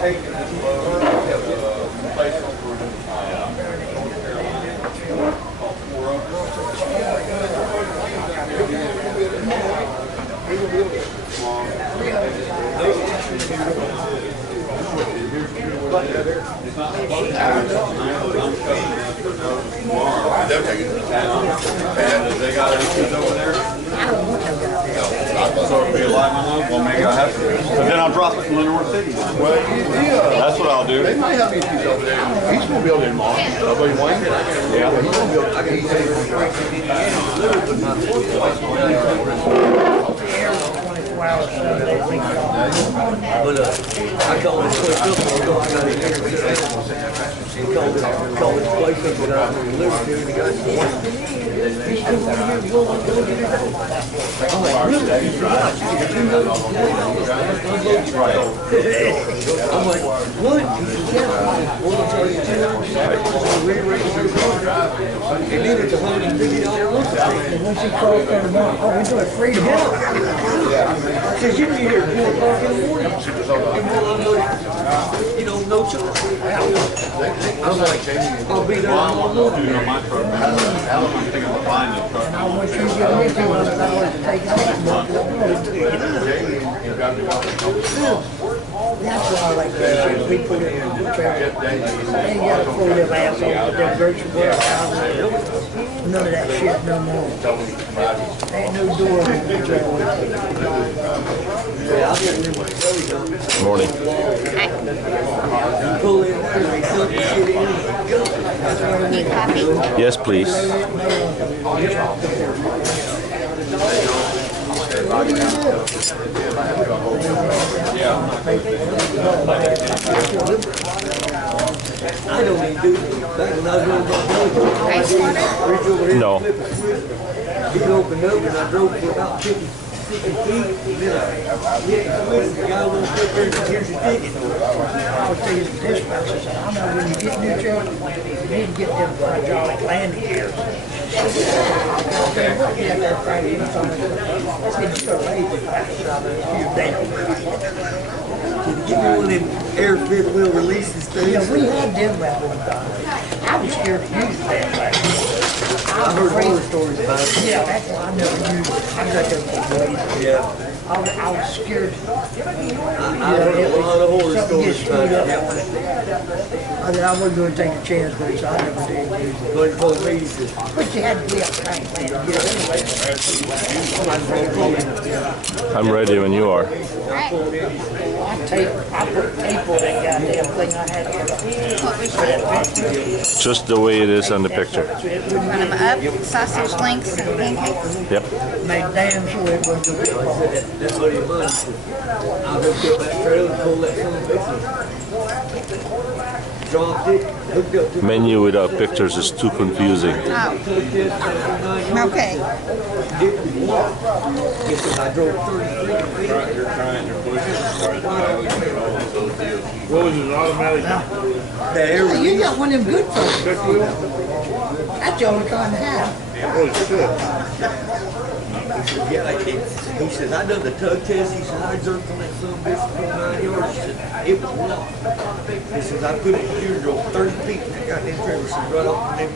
They got anything over there? So it'll be a live one? Well, maybe I have to. But then I'll drop it in Lenore City. Well, that's what I'll do. They might have issues over there. He's going to be able to tomorrow. Buddy Wayne? Yeah. He's going to be able to. I can he's But I called this place up and I got it here. He called this place up and I delivered to the guy. He's still going here. You want to go get it? I'm like, really? I'm like, what? He said, yeah. Well, I'll tell you too. And then it's $150 loan. And once he calls there tomorrow, oh, we're doing free tomorrow. Says you can be here at 4 o'clock in the morning. And we'll unload it. You know, no charge. I'm like, I'll be there all morning. On my truck. I'm thinking of buying a truck. I want you to get me $200 to take it off. That's why I like that. We put it in the trailer. They ain't got to pull them ass over to them virtual warehouse. None of that shit no more. Ain't no door in the trailer. Morning. Need coffee? Yes, please. I don't even do it. Back when I was going Ice water? No. He opened up and I drove for about 50 feet. And then I hit the switch. The guy won't sit there and here's your ticket. I was telling the dispatcher, I said, I know when you get new truck, you need to get them hydraulic landing gears. Okay, what you have there Friday night? I said, you're lazy bastard. You're damn right. Give me one of them air fifth wheel releases things. Yeah, we had them that one time. I was scared to use that back then. I heard horror stories about it. Yeah, that's why I never used it. I got them for ways. Yeah. I was scared. I heard a lot of horror stories about it. I said I wasn't going to take a chance with it, so I never did use it. But he told me, he said, But you had to be uptight, man, to get it. I'm ready when you are. Alright. I put tape on that goddamn thing I had here. What we should Just the way it is on the picture. run them up, sausage links and pancakes. Yep. Made damn sure it wasn't going to get fall. that's what he was. I hooked up that trailer and pulled that son of a bitch. Dropped it, hooked up to Menu without pictures is too confusing. Oh, okay. I drove 33 feet. What was it, automatic? You got one of them good folks. That's the only kind to have. Holy shit. Yeah, he says, I done the tug test. He said, I jerked on that son of a bitch for 9 yards. He said, it was locked. He says, I put it in gear, drove 30 feet, and that goddamn trailer said, right off the neck.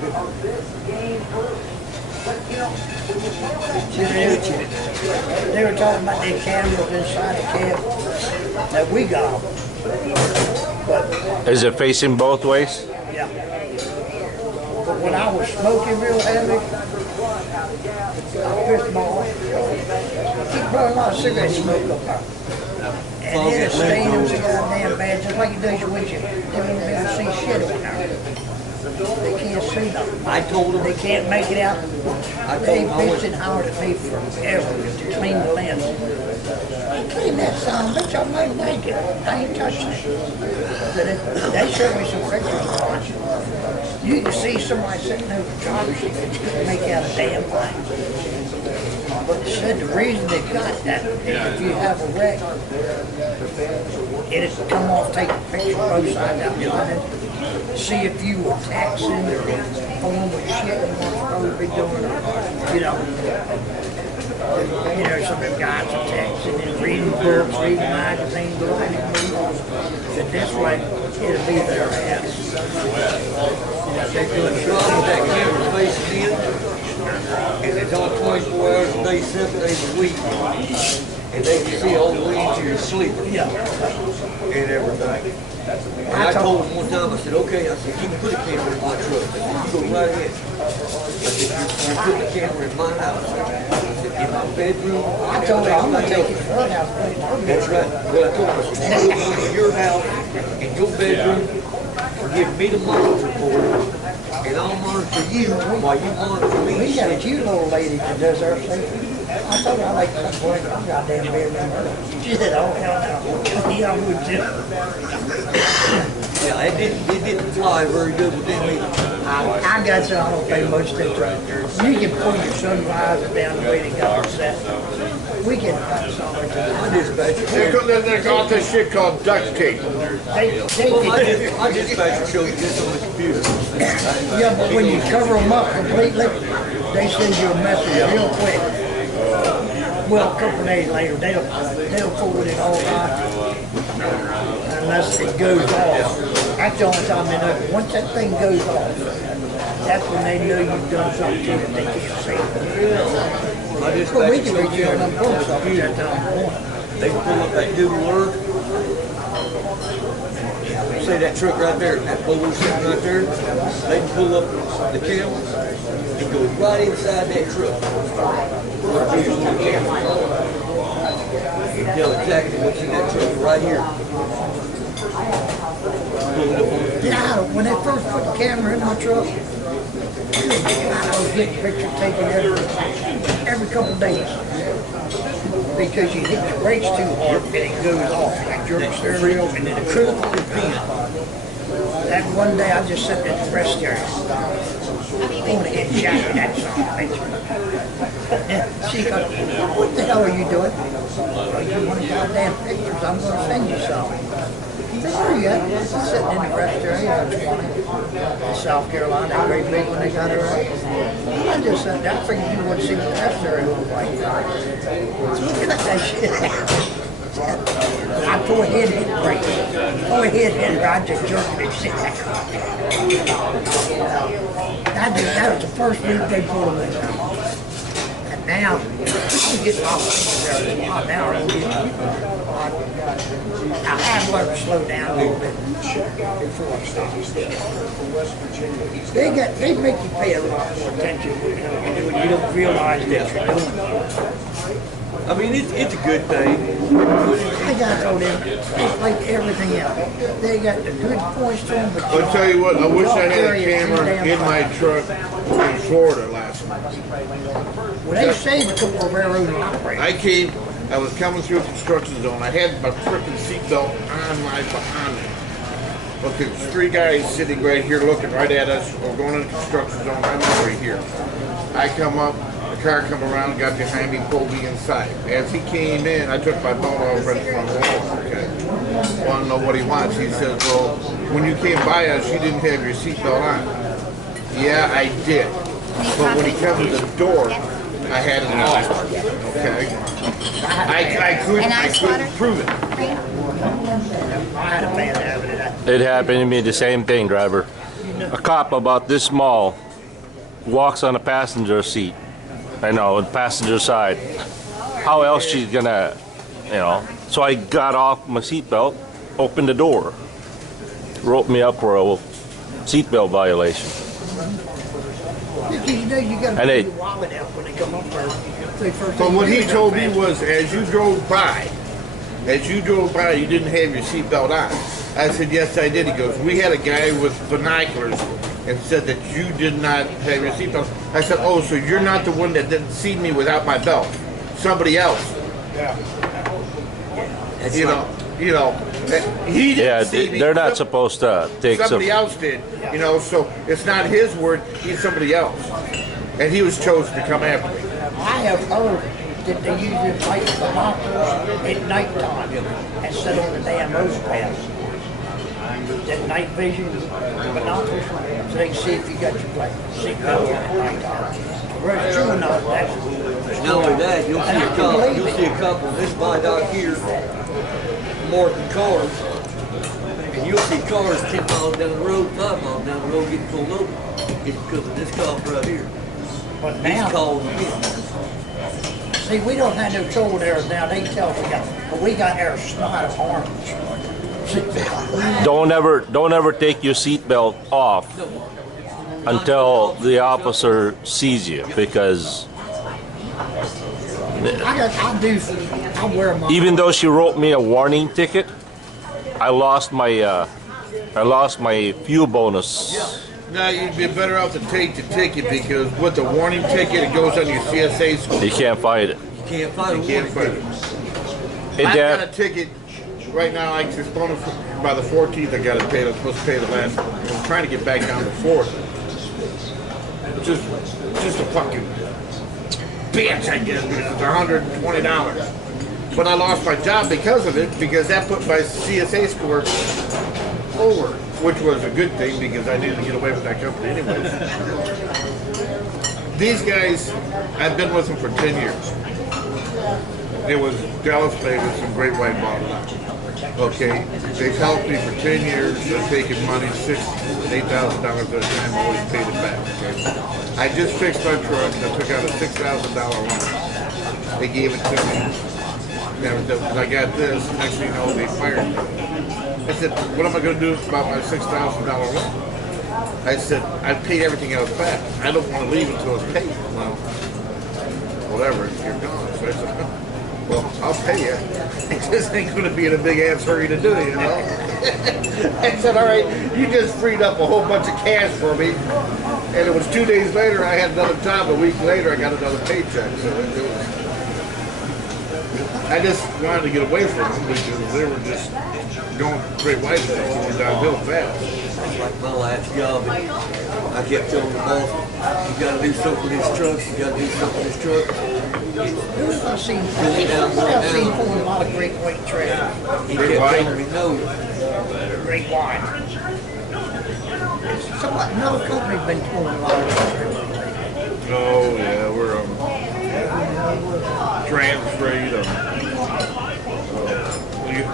They were talking about their cameras inside the cab that we got. But, Is it facing both ways? yeah. But when I was smoking real heavy, I pissed my off. I keep blowing a lot of cigarette smoke up there. And it stains so goddamn bad, just like it does your windshield. They won't be able to see shit over there. They can't see nothing. I told him, They can't make it out. I They told him I bitched and hollered at me forever to clean the lens. Clean that son of a bitch, I might make it. I ain't touching it. But they showed me some pictures of it. You can see somebody sitting over the driver's seat that couldn't make out a damn thing. But they said the reason they got that is if you have a wreck, it'll come off, take a picture both sides out behind it. See if you were taxing or pulling with shit you weren't supposed to be doing. Some of them guys are taxing and reading books, reading magazines, going in movies. that this way, it'll be their ass. They do a job with that camera facing in, and it's on 24 hours a day, 7 days a week. And they can see all the way into your sleeper. Yeah. And everything. And I told him one time, I said, okay, I said, you can put a camera in my truck. I said, you go right ahead. I said, you're putting a camera in my house. I said, in my bedroom. I told her, I'm gonna take it to her house, put it in her That's bedroom. right. Well, I told him, I said, you go to your house, in your bedroom, give me the monitor for it, and I'll monitor you while you monitor me. We got a cute little lady that does our safety. I told her I like that boy, I'm goddamn bedroom. She said, oh, hell no. Yeah, I would too. Yeah, it didn't fly very good within me. I got some, I don't pay much attention. You can pull your sunrise down the way they got it set. We can find something to My dispatcher, They got this shit called duct tape. my dispatcher showed me this on the computer. Yeah, but when you cover them up completely, they send you a message real quick. Well, a couple of days later, they'll forward it all out unless it goes off. That's the only time they know. Once that thing goes off, that's when they know you've done something to it they can't see. My But we dispatcher can showed reach me you on on them the phone stuff computer. that time we want. They pull up that Google Earth. See that truck right there, that blue sitting right there? They can pull up the camera and go right inside that truck. Use the camera. You can tell exactly what's in that truck right here. Pull it up on Yeah, when they first put the camera in my truck, I was getting pictures taken every couple of days. Because you hit the brakes too hard and it goes off. Like jerk steering wheel and then the critical pin. That one day I just sat in the rest area. Going to get shot that son of a bitch. And she goes, what the hell are you doing? Well, you want goddamn pictures, I'm going to send you some. I said, where you at? Sitting in the rest area, I was 20. In South Carolina, that great big when they got her out. I just said, I figured you wouldn't see the rest area look like. So look at that shit. I go ahead and hit the brakes. Go ahead and I just jerked it and shit. That was the first week they pulled them in. And now, I'm getting off there. Now I'm getting I have learned to slow down a little bit before I stop. They make you pay a lot more attention when you don't realize that you're doing it. I mean, it's a good thing. I got told them, it's like everything else. They got the good points to them, but I'll tell you what, I wish I had a camera in my truck in Florida last month. Well, they say the couple of railroad operators. I was coming through a construction zone. I had my freaking seatbelt on my behind me. Look, there's three guys sitting right here looking right at us. We're going in the construction zone. I'm over here. I come up, the car come around, got behind me, pulled me inside. As he came in, I took my belt off right in front of him. Okay. Want to know what he wants. He says, well, when you came by us, you didn't have your seatbelt on. Yeah, I did. But when he comes to the door, I had it off. Okay. I couldn't prove it. It happened to me the same thing, driver. A cop about this small walks on the passenger seat. I know, the passenger side. How else she's gonna, you know? So I got off my seatbelt, opened the door, wrote me up for a seatbelt violation. And they wallet out when they come up there. But what he told me was, as you drove by, you didn't have your seatbelt on. I said, yes, I did. He goes, we had a guy with binoculars and said that you did not have your seatbelt. I said, oh, so you're not the one that didn't see me without my belt. Somebody else. Yeah. You know, he didn't see me. They're not supposed to take somebody else did. You know, so it's not his word, he's somebody else. And he was chosen to come after me. I have heard that they usually fight binoculars at nighttime and sit on the damn overpass. That night vision binoculars, so they can see if you got your seatbelt on at nighttime. Whether it's true or not, that's... Not only that, you'll see a couple, this viaduct here, marking cars, you'll see cars 10 miles down the road, 5 miles down the road getting pulled over. It's because of this cop right here. But He's now, calling me. see, we don't have no trouble there now. They tell us we got our snot of orange. Don't ever take your seatbelt off until the officer sees you, because I wear my. even though she wrote me a warning ticket, I lost my fuel bonus. Now, you'd be better off to take the ticket, because with the warning ticket, it goes on your CSA score. You can't fight it. You can't find You can't fight it. Hey, I've Dad. got a ticket right now. I just bonus by the 14th. I got to pay. I was supposed to pay the last. I'm trying to get back down to 4th. Just a fucking bitch, I guess. Because it's $120. But I lost my job because of it, because that put my CSA score over, which was a good thing because I needed to get away from that company anyways. These guys, I've been with them for 10 years. It was Dallas Davis and Great White Bottle. Okay, they've helped me for 10 years. They're taking money, $6,000 and $8,000 at a time. I always paid it back. Okay, I just fixed my truck. I took out a $6,000 loan. They gave it to me. Now, I got this. Next thing you know, they fired me. I said, what am I going to do about my $6,000 loan? I said, I paid everything else back. I don't want to leave until it's paid. Well, whatever, you're gone. So I said, well, I'll pay you. It just ain't going to be in a big ass hurry to do it, you know? I said, all right, you just freed up a whole bunch of cash for me. And it was 2 days later, I had another job. A week later, I got another paycheck. So it was, I just wanted to get away from them because they were just going Great White and going downhill fast. That's like my last job. I kept telling the boss, you gotta do something with his truck, you gotta do something with his truck. I've seen pulling a lot of great white trash. He Great kept White? telling me no. Great white. Another company's been pulling a lot of trash. Oh yeah, we're trans-trade.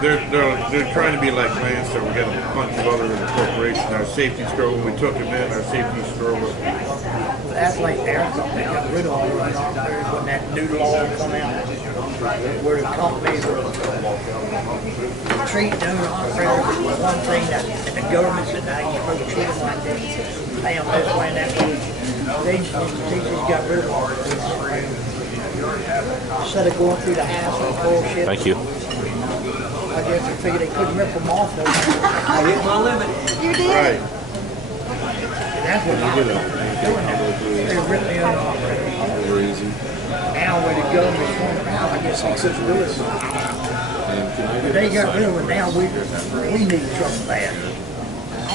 They're trying to be like Lancer. We got a bunch of other corporations. Our safety store, when we took them in, our safety store was. That's like their company got rid of all those operators when that new law come out. Where the companies were treating those operators with one thing that and the government said, now you're supposed to treat them like this. Pay them this way and that way. They just got rid of all those operators. Instead of going through the hassle and bullshit. Thank you. I guess they figured they couldn't rip them off though. I hit my limit. You did? Right. That's what I'm doing. They rip me off. Now with the government going around, I guess they couldn't do it. But they got rid of it now. We need trouble bad.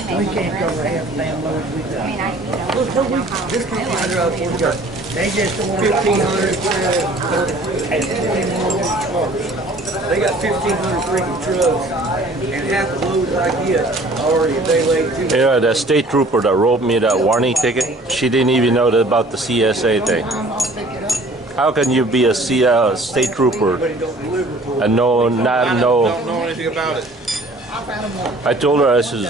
We can't cover half the damn loads we got. This company I drive for got They just ordered 1,500 and 21 trucks. They got 1,500 freaking trucks, and half the loads I get already a day late too. Yeah, that state trooper that wrote me that warning ticket, she didn't even know about the CSA thing. How can you be a state trooper and not know? Don't know anything about it. I told her, I says,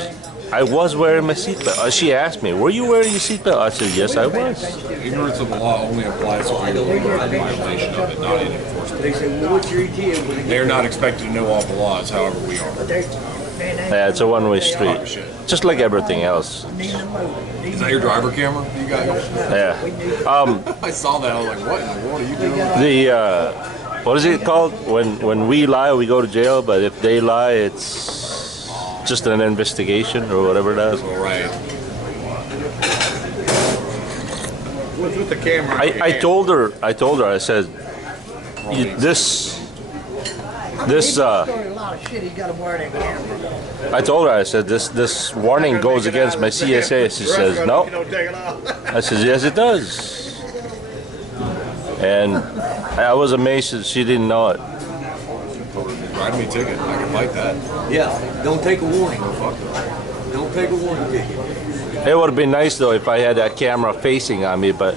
I was wearing my seatbelt. She asked me, were you wearing your seatbelt? I said, yes, I was. Ignorance of the law only applies if you're in violation of it, not in enforcement. They say, well, what's your ETA? They're not expected to know all the laws, however we are. Yeah, it's a one-way street, just like everything else. Is that your driver camera you got here? Yeah. I saw that, I was like, what in the world are you doing? The what is it called? When we lie, we go to jail, but if they lie, it's just an investigation or whatever it is. All right. What's with the camera? I told her, I said, this, A lot of shit. He got to wear that camera. I told her, I said, this warning goes against my CSA. She says, no. I said, yes, it does. And I was amazed that she didn't know it. Write me a ticket, I can fight that. Yeah, don't take a warning. Fuck it. Don't take a warning ticket. It would have been nice though if I had that camera facing on me, but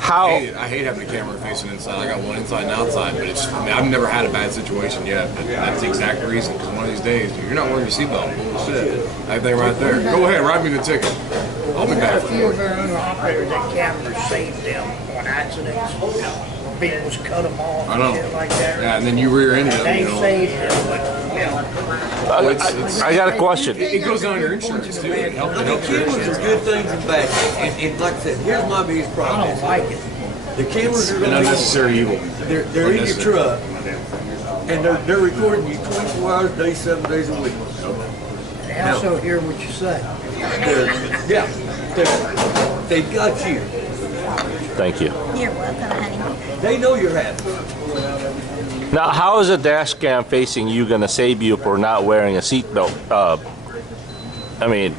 how? I hate having the camera facing inside. I got one inside and outside, but it's. I mean, I've never had a bad situation yet. But that's the exact reason. Because one of these days, you're not wearing your seatbelt. Bullshit. That thing right there. Go ahead, write me the ticket. I'll be back A for few it. of our owner operators that cameras saved them on accidents. Vehicles cut them off I and know. shit like that. Yeah, and then you rear-ended them. They You know. saved them, but, you know. I got a question. It goes on your insurance too. It helps I mean, your cameras are good things and bad things. And like I said, here's my biggest I problem. don't like it. The cameras are An going to unnecessary evil. they're in your Unnecessary. truck, and they're recording you 24 hours a day, 7 days a week. They also hear what you say. They've got you. Thank you. You're welcome, honey. They know you're happy. Now, how is a dash cam facing you going to save you for not wearing a seatbelt? I mean,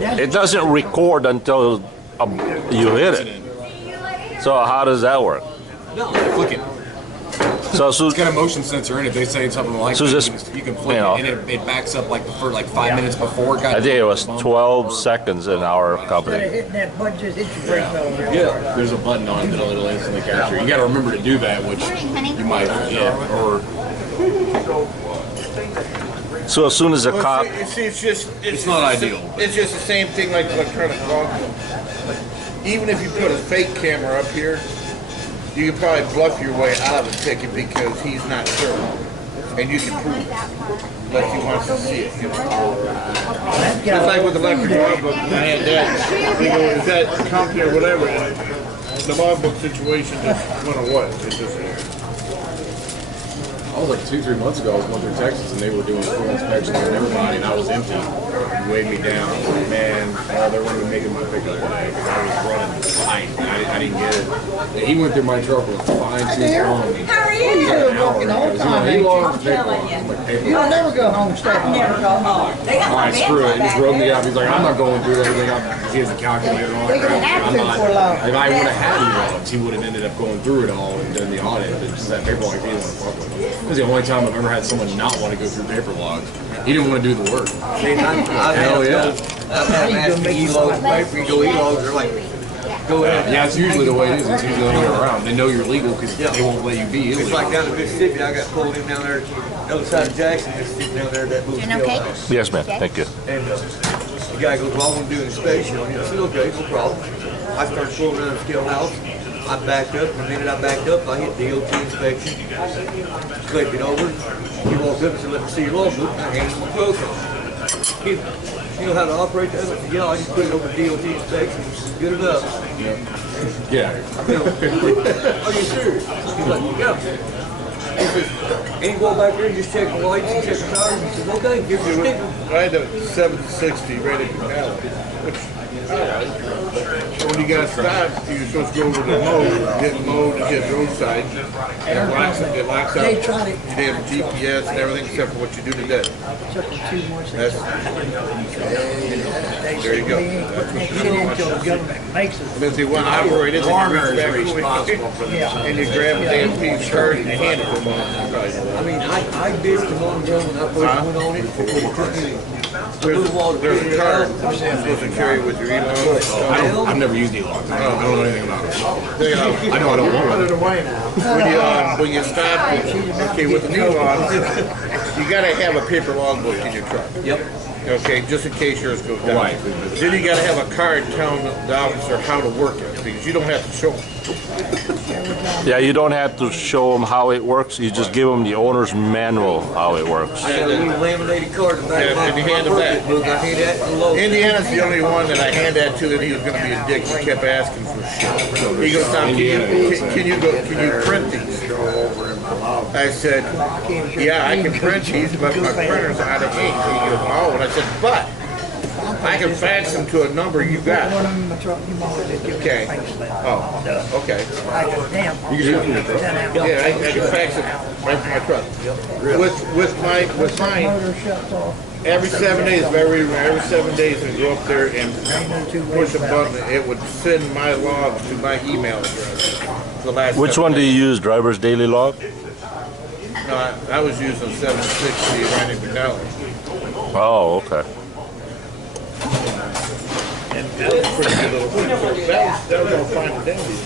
it doesn't record until you hit it. So how does that work? No, Click it. So, It's got a motion sensor in it. They say something like So that. just, You can flick you know. it, and it backs up like for like 5 minutes before it got. I think it was 12 seconds in our Instead of company. hitting that button, just hit your brake pedal. yeah. There's a button on it that'll instantly capture. You got to remember to do that, which you might forget. Or So as soon as a Well, cop, see, it's just It's not just- ideal. It's just the same thing like electronic logbook. Even if you put a fake camera up here, you could probably bluff your way out of a ticket because he's not sure, and you can prove it, like he wants to see it. You know? Just like with the electric logbook, I had that. You know, is that company or whatever? The logbook situation just went away. It just. I was like 2-3 months ago. I was going through Texas, and they were doing full inspections on everybody, and I was empty. He weighed me down. I was like, man, they're going to be making my pickup today because I was running tight. I didn't get it. And he went through my truck with fine tooth comb. How are you? You're working the whole time, He ain't you? lost the paperwork. I'm like, You paperwork. don't never go home and stay home. Never go home. They got All my right, screw it. He just back wrote me there. up. He's like, I'm not going through everything. He has a calculator and all that They crap. didn't have I'm to not. for long. If I would have had logs, he would have ended up going through it all and done the audit. But just that paperwork, he didn't want to fuck with it. This is the only time I've ever had someone not want to go through paper logs. He didn't want to do the work. Hell yeah. I've had to ask e-logs, paper, you go e-logs, they're like, go ahead. Yeah, it's usually the way it is. It's usually the other way around. They know you're legal because they won't let you be It's illegal. like down in Mississippi, I got pulled in down there, the other side of Jackson, just sitting down there at that Doing little okay? house. yes, ma'am. Thank you. And the guy goes, well, I want to do an inspection on you. I said, okay, no problem. I started pulling down the scale house. I backed up. The minute I backed up, I hit DOT inspection. Clicked it over. He walked up and said, let me see your logbook. I handed him my program. You know how to operate that? I said, yeah, I just put it over DOT inspection. Good enough. Yeah. Are you serious? He's like, yeah. He says, and you go back there and just check the lights and check the tires. He says, okay, give me a sticker. I had a 760 ready to go, which, when you got stopped, you're supposed to go over the mode and get roadside. And it locks out They your try to- damn GPS and everything except for what you do today. Took them 2 months. That's, there you go. That's what Shit until the government makes it. And if they want to operate it, they can reach back responsible for Yeah. and you grab a damn piece of card and hand it to them. I mean, I bitched him on the gun when I first went on it. It took me a little while to There's figure a it card out. you're supposed to carry with your email. I've never used e-logs. I don't know anything about it. You know, I know I don't want put it. it away now. When you stop, okay, with the new log, you gotta have a paper logbook in your truck. Yep. Okay, just in case yours goes down. Right. Then you gotta have a card telling the officer how to work it, because you don't have to show them. Yeah, you don't have to show them how it works. You just give them the owner's manual how it works. I got a little laminated card in the back of Yeah, and you hand my them that. birthday book. I hand that to the local. Indiana's the only one that I hand that to, and he was gonna be a dick. He kept asking for shit. He goes, Tom, can you print these? I said, yeah, I can print these, but my printer's out of ink. He goes, oh, and I said, but I can fax them to a number you got. One of them in my truck, you might just give me Okay. a face slap. Oh, okay. I go, damn. You can do it from your truck. Yeah, I can fax it right from my truck. With mine, Motor shuts off. every 7 days, every 7 days, I go up there and push a button. It would send my log to my email address. The last Which 7 one do days. you use? Driver's Daily Log? No, I was using 760 Randy McNally. Oh, okay. And that was a pretty good little thing. So that was all fine and dandy, you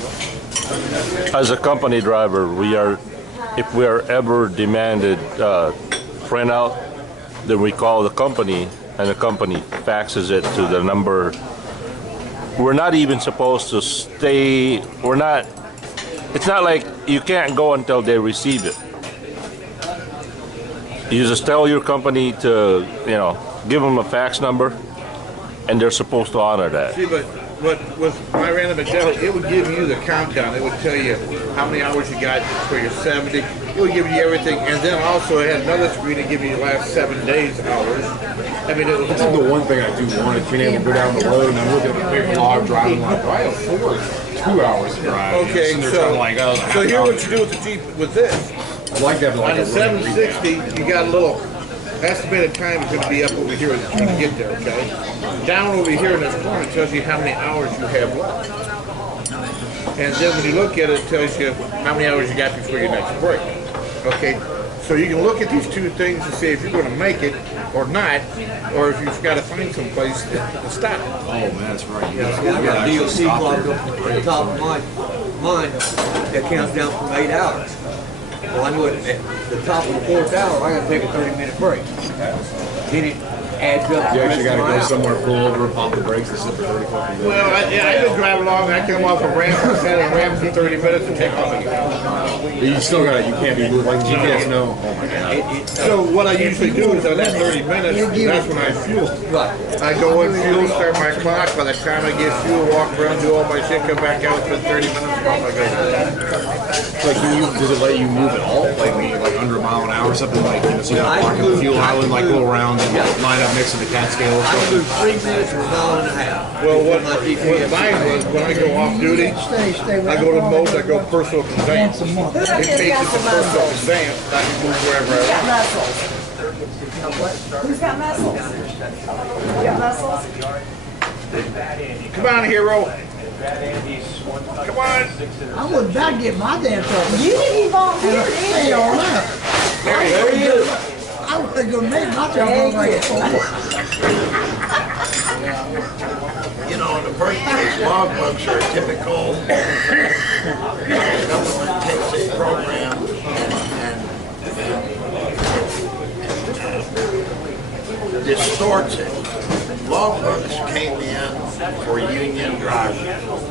know? As a company driver, if we are ever demanded printout, then we call the company and the company faxes it to the number. We're not even supposed to stay, it's not like you can't go until they receive it. You just tell your company to, give them a fax number, and they're supposed to honor that. See, but with my random deli, it would give you the countdown. It would tell you how many hours you got for your 70. It would give you everything, and then also it had another screen to give you the last 7 days hours. I mean, it was That's the one thing I do want is being able to go down the road and I'm looking at a big log driving like, I have 2 hours to drive. okay. And they're So, trying to like, so here what you do with the Jeep with this. I like that like On the a running 760, you got a little estimated time is going to be up over here when you get there, okay? Down over here in this corner it tells you how many hours you have left. And then when you look at it, it tells you how many hours you got before your next break. Okay? So you can look at these two things and see if you're going to make it or not, or if you've got to find some place to stop. Oh man, that's right. You I got a DOC clock up at the top of mine that counts down from 8 hours. Well, I know at the top of the 4th hour, I gotta take a 30-minute break. Then it adds up. You the actually rest got to of my go hours. somewhere, pull over, pop the brakes, and sit for 30 fucking minutes. Well, I've been driving along. I come off a ramp, I stand on a ramp for 30 minutes and take off again. But you still got it. You can't be moving like GPS. No. Oh my god. So what I usually do is on that 30 minutes, that's when I fuel. Right. I go in, fuel, start my clock. By the time I get fuel, walk around, do all my shit, come back out for 30 minutes, and off I go. Like, does it let you move at all? Like, when you like under a mile an hour or something? Like, so you have to park at the fuel island, like go around and line up next to the Catskills. I can do 3 minutes or a mile and a half. Well, what mine was, when I go off duty, I go to mode, I go personal conveyance. It takes it to personal conveyance, I can move wherever I want. Muscles. Who's got muscles? You got muscles? Come on, hero. Come on. I was about to get my damn truck. You didn't volunteer, did Hey, you? on that. There he is. I was gonna make my truck look like it. You know, in the first place, logbooks are a typical government takes a program and distorts it. Logbooks came in for union drivers.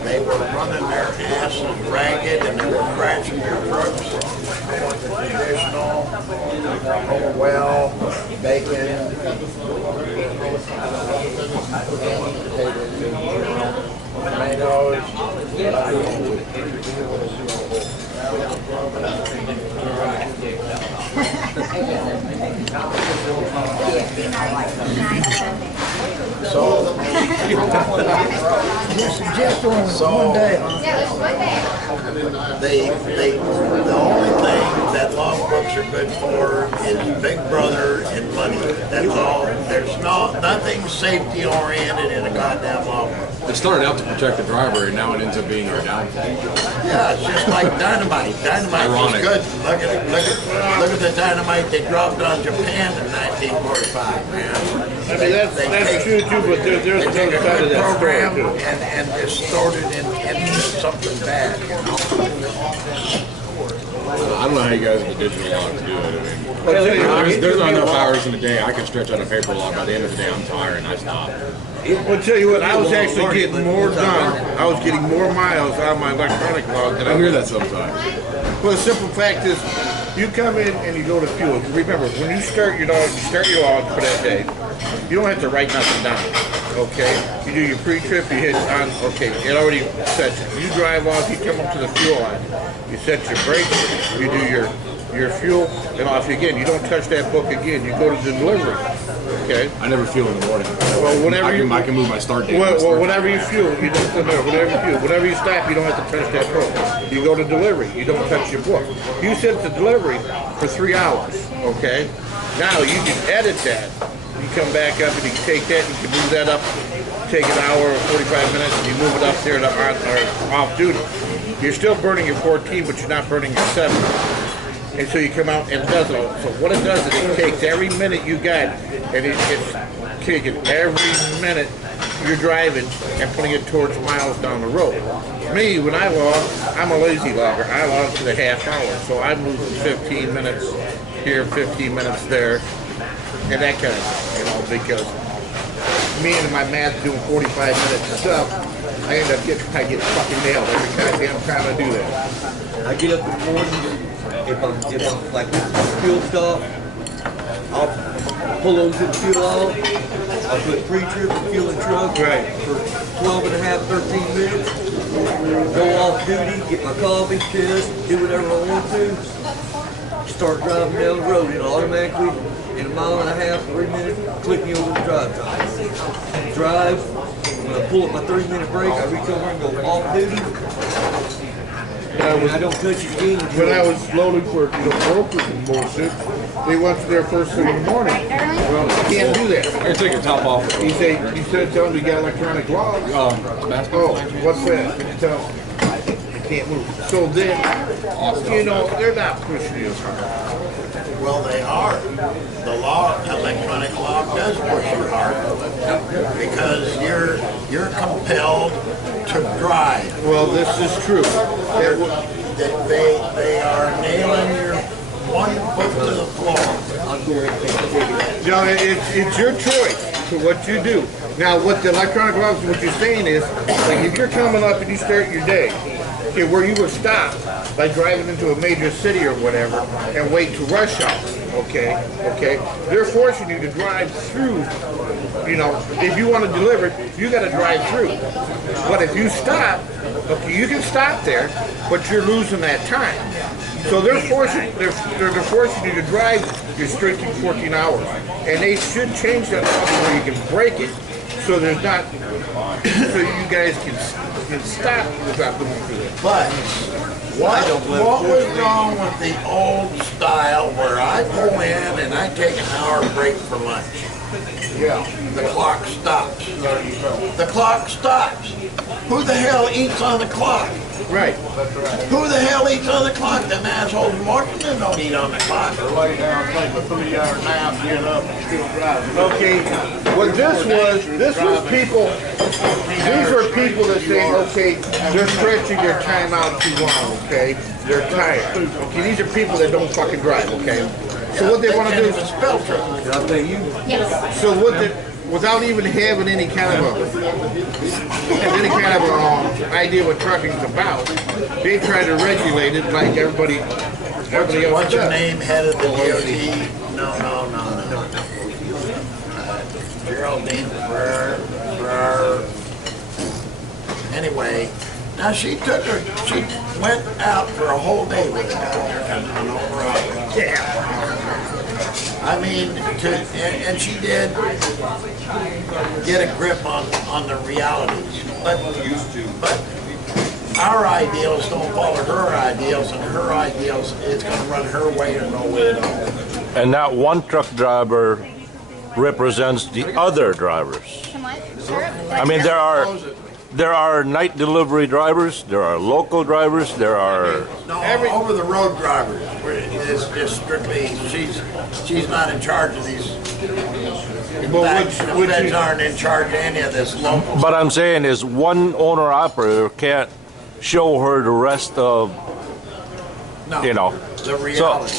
They were running their asses ragged and they were crashing their trucks. Going to traditional, oh well, bacon, Just on one day. the only thing that logbooks are good for is Big Brother and money. That's all. There's nothing safety oriented in a goddamn logbook. It started out to protect the driver, and now it ends up being your downfall. Yeah, it's just like dynamite. Dynamite was Ironic. good. Look at the dynamite they dropped on Japan in 1945, man. I mean, that's true too, but there's They another take a side of good that story program too. and distort it into something bad, you know. I don't know how you guys with the digital logs do it. I Well, mean, there's not enough hours in the day I can stretch out a paper log. By the end of the day, I'm tired and I stop. I'll tell you what, I was actually getting more done. I was getting more miles out of my electronic log than I I hear was. that sometimes. Well, the simple fact is, you come in and you go to fuel. Remember, when you start your log for that day, you don't have to write nothing down. Okay? You do your pre-trip, you hit on, okay, it already sets it. You drive off, you come up to the fuel line. You set your brakes, you do your fuel, and off you again. You don't touch that book again. You go to the delivery. Okay? I never fuel in the morning. Well, whenever I can move my start date. Well, whenever you fuel, you don't. No, whenever you fuel, whenever you stop, you don't have to touch that book. You go to delivery, you don't touch your book. You set the delivery for 3 hours. Okay. Now you can edit that. You come back up and you can take that. You can move that up. Take an hour or 45 minutes, and you move it up there to on or off duty. You're still burning your 14, but you're not burning your 7. And so you come out and it does it all. So what it does is it takes every minute you got, and it's taking every minute you're driving and putting it towards miles down the road. Me, when I log, I'm a lazy logger. I log to the half hour, so I'm losing 15 minutes here, 15 minutes there, and that kind of thing, you know, because me and my math doing 45 minutes of stuff, I end up I get fucking nailed every goddamn time I do that. I get up in the morning, if I'm like fuel stop, I'll pull over to the fuel off. I'll put pre-trip and fuel in truck for 12 and a half, 13 minutes. Go off duty, get my coffee, piss, do whatever I want to. Start driving down the road. It'll automatically, in a mile and a half, 3 minutes, click me over the drive time. Drive. When I pull up my 3-minute break, I reach over and go off duty. I don't touch it again. When I was loading for the brokers and bullshit, they went to their first thing in the morning. Well, you can't do that. Here, take your top off. He said, tell him you got electronic logs. Oh, what's that? Tell him. I can't move. So then, you know, they're not pushing you as hard. Well, they are. The law, electronic log does push you hard because you're compelled to drive. Well, this is true. They are nailing your one foot to the floor. No, it's your choice to what you do. Now, what the electronic logs, what you're saying is, like if you're coming up and you start your day, okay, where you would stop, like driving into a major city or whatever, and wait to rush hour, okay, they're forcing you to drive through, you know, if you want to deliver, you got to drive through. But if you stop, okay, you can stop there, but you're losing that time. So they're forcing you to drive your straight through 14 hours, and they should change that where you can break it, so there's not, so you guys can stop without going through it. But what was wrong with the old style where I go in and I take an hour break for lunch? Yeah. The clock stops. The clock stops. Who the hell eats on the clock? Right. Who the hell eats on the clock? Them assholes in Washington don't eat on the clock. Or lay down, take a 3-hour nap, get up, and still driving. Okay, what this was people, these were people that say, okay, they're stretching their time out too long, okay? They're tired. Okay, these are people that don't fucking drive, okay? So what they want to do is spell check. I'll tell you. Yes. So what they, without even having any kind of idea what trucking's about, they try to regulate it like everybody else What's your does. name, head of the DOT? No. Geraldine Burr. Anyway, now she went out for a whole day with her on over. Yeah. I mean, and she did get a grip on the realities, but our ideals don't follow her ideals, and her ideals, it's going to run her way or no way at all. And that one truck driver represents the other drivers. I mean, there are night delivery drivers, there are local drivers, there are Over the road drivers. It's just strictly she's not in charge of these. In fact, the feds aren't in charge of any of this local. But I'm saying is one owner operator can't show her the rest of, No, you know. the reality.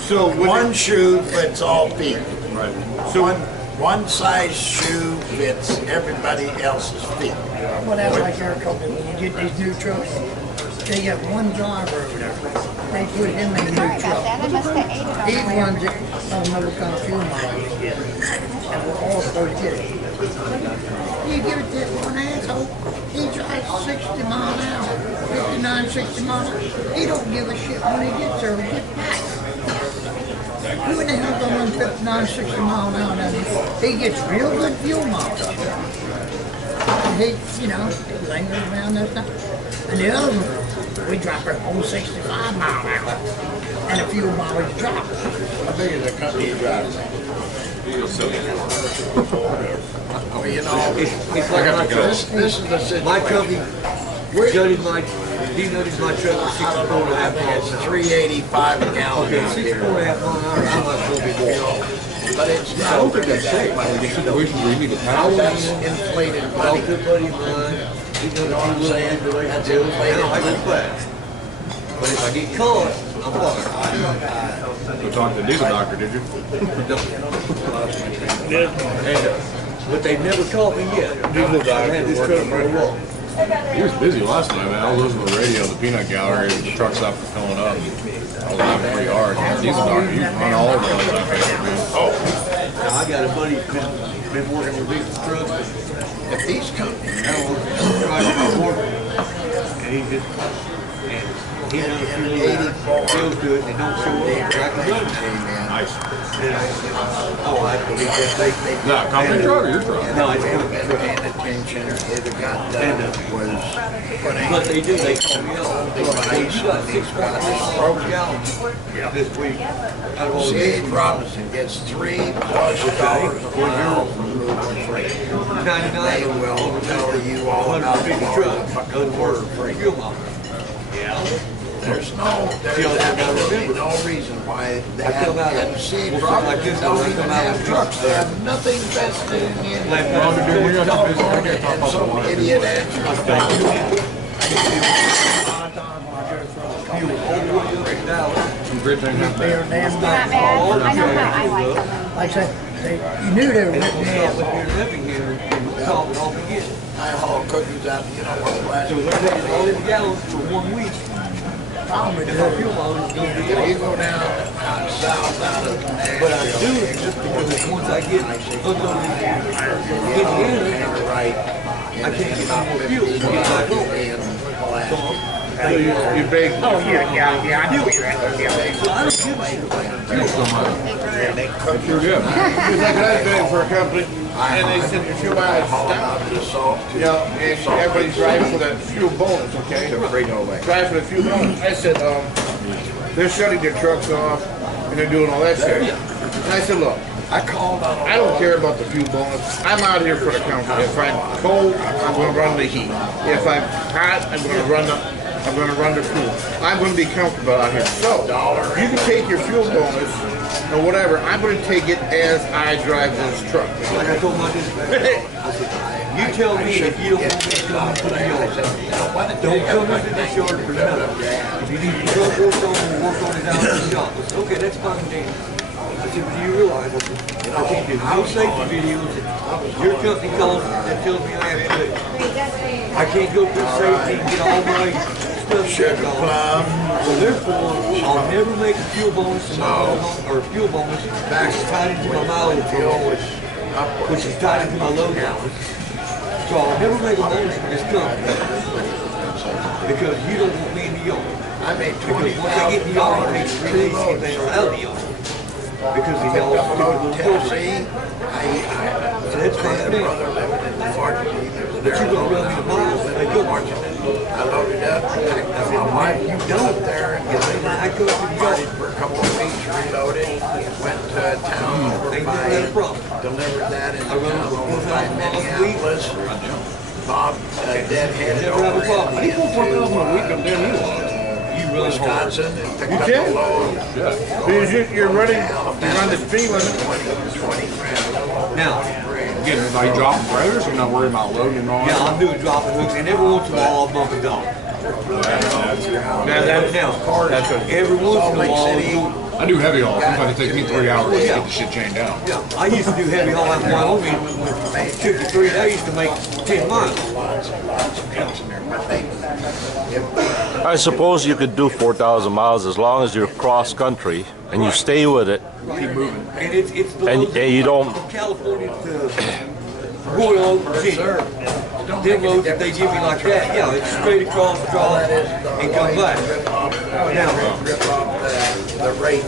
So One shoe fits all feet. Right. So one size shoe fits everybody else's feet. Well, that's like our company, when you get these new trucks, they got one driver over there. They put him in the new Sorry about truck. that. I must have ate it He already. runs it, I don't know what kind of fuel mileage you get. And we're all supposed to get it. You give it to this one asshole, he drives 60 miles an hour, 59, 60 miles an hour. He don't give a shit when he gets there, he gets back. Who in the hell gonna run 59, 60 miles an hour down here? He gets real good fuel miles up there. And he, you know, lingers around that stuff. And the other one, we drop our whole 65 mile an hour. And the fuel mileage drops. How big is the company you drive? Well, you know, It's like my truck. this is the situation. My company gutted my truck for 64.5 miles It's an hour. 385 a gallon Okay, out here. 64.5 miles an hour, I'm not going to be more. But it's I don't not think that's safe. Like, in situations where you need to paddle. that's inflated money. Good buddy of mine, he's You know gonna what I'm be saying? willing to That's do it. inflated I go money. fast. But if I get caught, I'm fucked. So talking to the diesel doctor, did you? But they've never caught me yet. I've had this truck for a while. He was busy last night, man. I was listening to the radio, the peanut gallery, the truck stops were filling up. I was laughing pretty hard. The diesel doctor, you can run all over those like that. Now, I got a buddy who's been working with these trucks. If these companies And he just, and he done a few little deals to it, and they don't show up, but I can run it. Nice. Oh, I believe that they. No, company truck or your truck? No, it's been company truck. paying attention, it got done was But they do, they call me up. Well, you got 6.4 gallons this week. Out of all C.H. these. Robinson gets $3+ a mile from moving freight. 99 They will tell you all about the 150 trucks, doesn't work for fuel miles. There's absolutely no reason why I come out and of C.H. well, something like Robinson this, don't I even come out have of trucks, they have nothing vested in the Left end. hand. And some idiot answers. Some great things happen. Not bad. I know how I like them. Like I said, you knew they were And written then down. with your living here, you call it off again. I haul cookies out, you know, where the last. So they're taking all these gallons for 1 week. Problem with And our it. fuel mileage is going to be You up. go down south out of But I do it just because once I get unloaded in Indiana, right. I can't get any more fuel to get back home. So you big. Oh, yeah, I knew you had to. So I don't give a shit. Sure did. It's like I was doing for a company, and they sent your fuel mileage down. You know, and everybody's driving for that fuel bonus, okay? Driving for the fuel bonus. I said, they're shutting their trucks off, and they're doing all that shit. And I said, look, I don't care about the fuel bonus. I'm out here for the company. If I'm cold, I'm going to run the heat. If I'm hot, I'm going to run the fuel. I'm going to be comfortable out here. So, you can take your fuel bonus or whatever. I'm going to take it as I drive this truck. Like I told my dispatcher, I said, you tell me if you don't want me to come into the yard. Don't come into this yard for nothing. If you need your truck worked on, we'll work on it out in the shop. I said, okay, that's fine, Dan. I said, but do you realize, I said, I can't do no safety videos. Your company calls that tells me I have to do it. I can't go through safety and get all my stuff checked on. So therefore, I'll never make a fuel bonus to my or a fuel bonus which is tied into my mileage which is tied into my load hours. So I'll never make a bonus for this company because you don't want me in the yard. Because once I get in the yard, it takes 3 days to get back out of the yard. Because he held a stupid little program. So that's fine. But you're going to run me the miles and they go marching. I loaded up. I said, why you don't? I go to the yard For a couple of weeks, reloaded, went to town over Ain't by, that a problem? delivered that in I run town over over 4,000 by miles a week. Minneapolis. Bob deadheaded Never have a over problem. You go 4,000 a week, I'm damn you. You run hard. Wisconsin and picked You up can? a load. Because you're running the speed limit. 20 grand. Now, Again, are you dropping trailers? You're not worried about loading and all yeah, that? I'm doing dropping hooks, and every once in a while I'll bump a dog. That's what. Every once in a while I'll do. I do heavy haul. Sometimes it takes me 3 hours to get the shit chained down. Yeah, I used to do heavy haul out in Wyoming. It took you 3 days to make 10 miles. I suppose you could do 4,000 miles as long as you're cross country and you stay with it. Keep moving. And it's the And- loads and you don't- from California to Royal Oak, Virginia. Them loads that they give me like that, yeah, it's straight across, draw and come back. Now, The rates.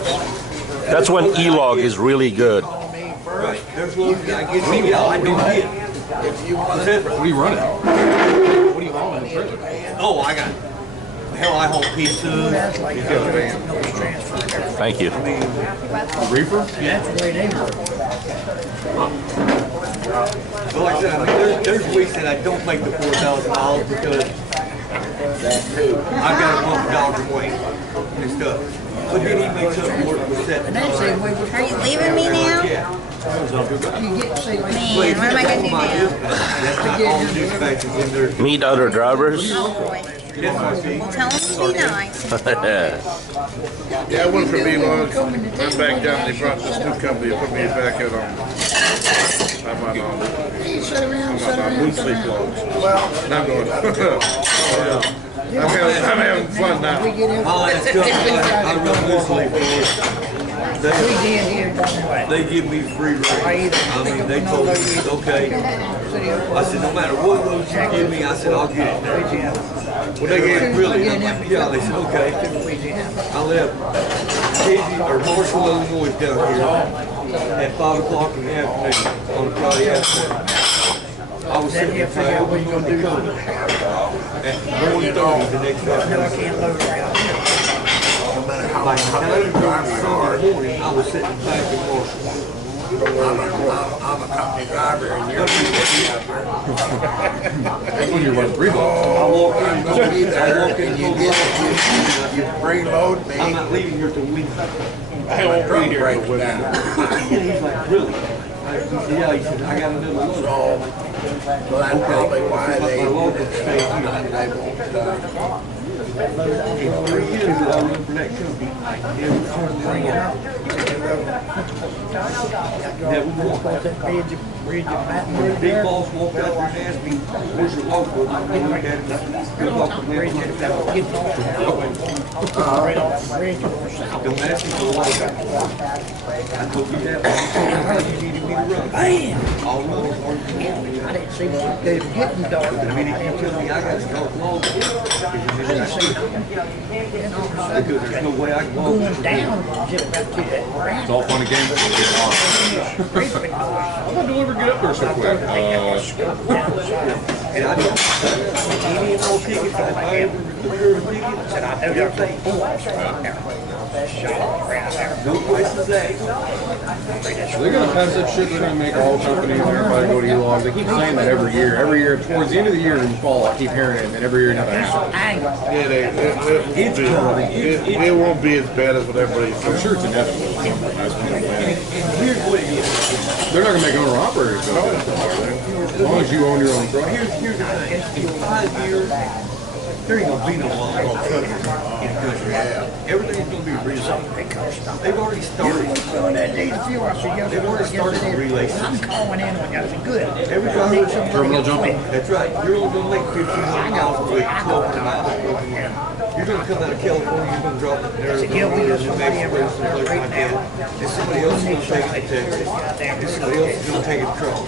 That's when E-log is really good. right, there's loads that I get, yeah, I don't get. If you want What's that? What are you running? What are you hauling in the trailer? Oh, I got, hell, I haul pizzas. That's like no transfer. Thank you. The reefer? That's the way they work. But like I said, I mean, there's weeks that I don't make the 4,000 miles because I've got to pump a dog weight and stuff. But then he made something work with that. And they said we were. Are you leaving me now? You get to see like. Man, what am I gonna do now? That's not all the dispatchers in there. Meet other drivers. Oh boy. Tell them to be nice. Yeah, it wasn't for me long. Went back down, they brought this new company, put me back out on. I'm on blue sleep logs. And I'm going, I'm having fun now. My last company, I run this league for. They give me free reign. I mean, they told me, okay. I said, no matter what load you give me, I said, I'll get it there. Well, they gave it really. I'm like, yeah, they said, okay. I left Casey or Marshall, Illinois down here at 5 o'clock in the afternoon on a Friday afternoon. I was sitting there saying, what are you going to do? At 1:30 the next afternoon. Like 9 o'clock Sunday morning, I was sitting back in Marshall. I'm a company driver and you're That's when you run 3 blocks. I walk in, gonna be there and you preload me. I'm not leaving here till Wednesday. I won't be here. Breaks down. And he's like, really? Yeah, he said, I got another load. So that's probably why they won't start. In 3 years that I run for that company, every time big boss walked out there and asked me, where's your logbook? I looked at him, good luck with that. Don't ask me for a logbook. I told you that one. You needed me to run. All those are I didn't see what they were getting dark. the minute you tell me I got to start logbook, because there's no way I can log Going down, just about to that ground. It's all fun and games. How about deliver get up there so quick? and I don't any and all tickets. I ever record a ticket. Said, I know there's a force right there. No questions asked. They're gonna pass that shit. They're gonna make all companies and everybody go to e-logs. They keep saying that every year. Every year, towards the end of the year in the fall, I keep hearing it, and then every year another happens. Yeah, it won't be as bad as what everybody I'm thinks. sure it's inevitable. That's one of the And here's what it is. They're not gonna make owner operators go. As long as you own your own truck. Here's the thing. In 5 years, there ain't gonna be no law in the country. Everything's gonna be rezoned. They've already started. That day the fuel, I said, yes, They've already started the relay I'm system. calling in when I said, good. Every driver, Terminal jumping. that's right. You're only gonna make 1,500 miles a week, 1,200 miles a week. You're gonna come out of California, you're gonna drop it there, New Mexico, someplace like that. And somebody else is gonna take it to Texas. And somebody else is gonna take it across.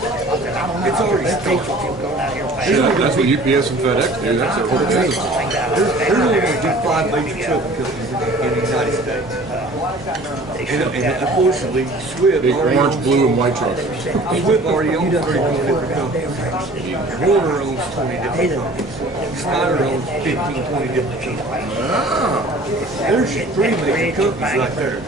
It's already started. That's what UPS and FedEx do. That's their whole business. There's only gonna do 5 major trucking companies in the United States. And unfortunately, Swift Big already orange, owns, blue, and white trucks. Swift already owns 34 different companies. Warner owns 20 different companies. Snyder owns 15, 20 different companies. There's your 3 major companies right there.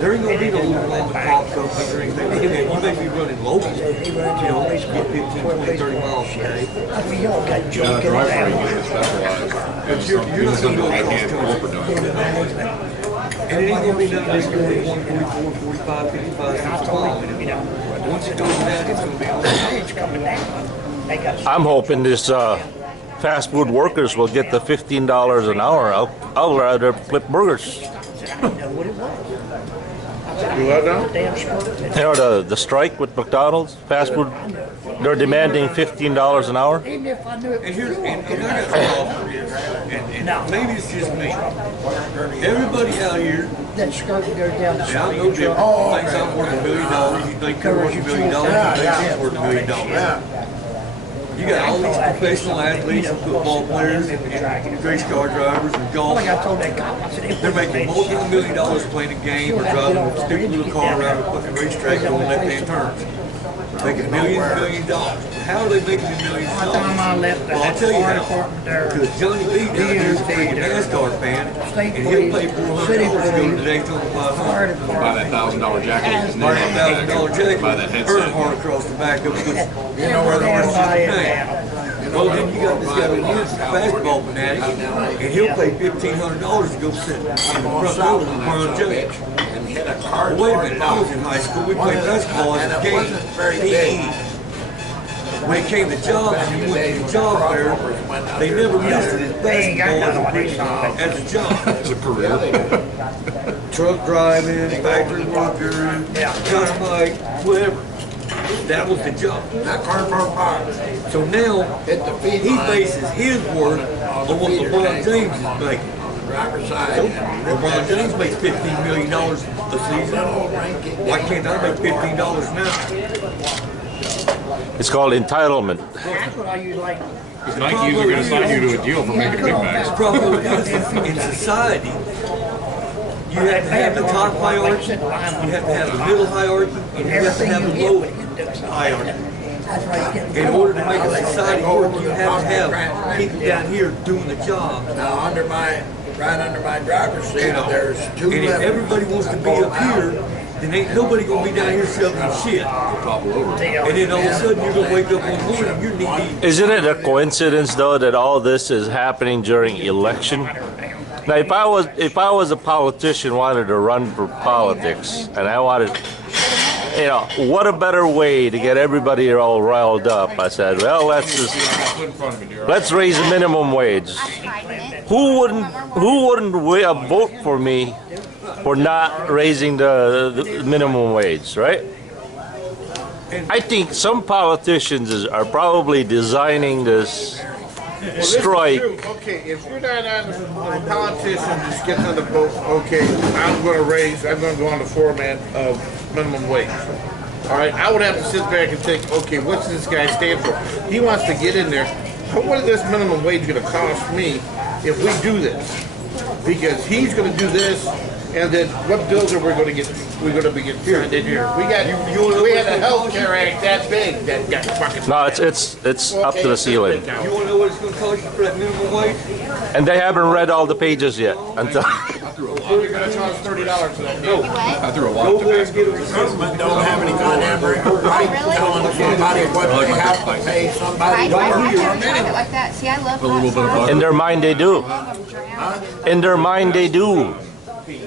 There ain't gonna be no little mom and pop companies or anything like that. You may be running local, get 15, 20, 30 miles a day. Drive for you get specialized. But you're not gonna go across country. And it ain't gonna be nothing that's gonna be 144, 45, 55, 60 miles anymore. Once it goes down, it's gonna be on the I'm hoping this fast food workers will get the $15 an hour. I'll rather flip burgers. You what now? You know the strike with McDonald's fast food. They're demanding $15 an hour. And here's, and I got some offer this, and maybe it's just me. Everybody out here, That skirt goes down the and I'm no street. different, thinks I'm worth $1 million, you think you're worth $1 million, you think he's worth $1 million. You got all these professional athletes and football players and race car drivers and golf. Like I told that cop, I said, They're making multi-million-dollar playing a game or driving a stupid little car around a fucking racetrack doing left-hand turns. Making millions and millions of dollars. How are they making the millions of dollars? time I left Well, I'll tell you how. there. Because Johnny B down here is a freaking NASCAR fan, and he'll pay $400 to go to the Daytona 500. Buy that $1,000 jacket. Buy that $1,000 jacket, Buy that headset. Earnhardt across the back of it. You know where the horse is hell I am name. now. Well, then you got this guy with you, basketball fanatic, and he'll pay $1,500 to go sit in the front row with LeBron James. Well, wait a minute, I was in high school, we played basketball as a game, PE. When it came to jobs, and you went to the job fair, they never listed it basketball as a job. It's a career. Truck driving, factory worker, dynamite, whatever. That was the job. So now, he bases his worth on what LeBron James is making. So, LeBron James makes $15 million a season. Why can't I make $15 an hour? It's called entitlement. That's what I use like. Nike are going to sign you to a deal for making Big Macs. The problem is, in society, you have to have the top hierarchy, you have to have the middle hierarchy, and you have to have the low hierarchy. That's why you get. In order to make a society work, you have to have people down here doing the job. Now, right under my driver's seat, there's two And if levels. everybody wants to be up here, then ain't nobody gonna be down here selling shit. And then all of a sudden you're gonna wake up one morning, you're knee-deep. Isn't it a coincidence though that all this is happening during election? Now, if I was a politician, wanted to run for politics, and I wanted, you know, what a better way to get everybody all riled up? I said, well, let's raise the minimum wage. Who wouldn't vote for me for not raising the minimum wage, right? I think some politicians are probably designing this strike. Okay, if you're not on, a politician just gets on the boat, okay, I'm going to go on the format of minimum wage. All right, I would have to sit back and think, okay, what's this guy stand for? He wants to get in there. What is this minimum wage going to cost me if we do this? Because he's going to do this, and then what bills are we going to get? We're going to be getting signed in here. We had a health care act that big that got fucking. No, it's up to the ceiling. You wanna know what it's gonna cost you for that minimum wage? And they haven't read all the pages yet until. You're going to charge $30 for that. No. I threw a lot Go of there and get a Government don't have any goddamn right telling somebody what they have to pay somebody. I've never tried it like that. See, I love hot sauce. In their mind, they do. In their mind, they do.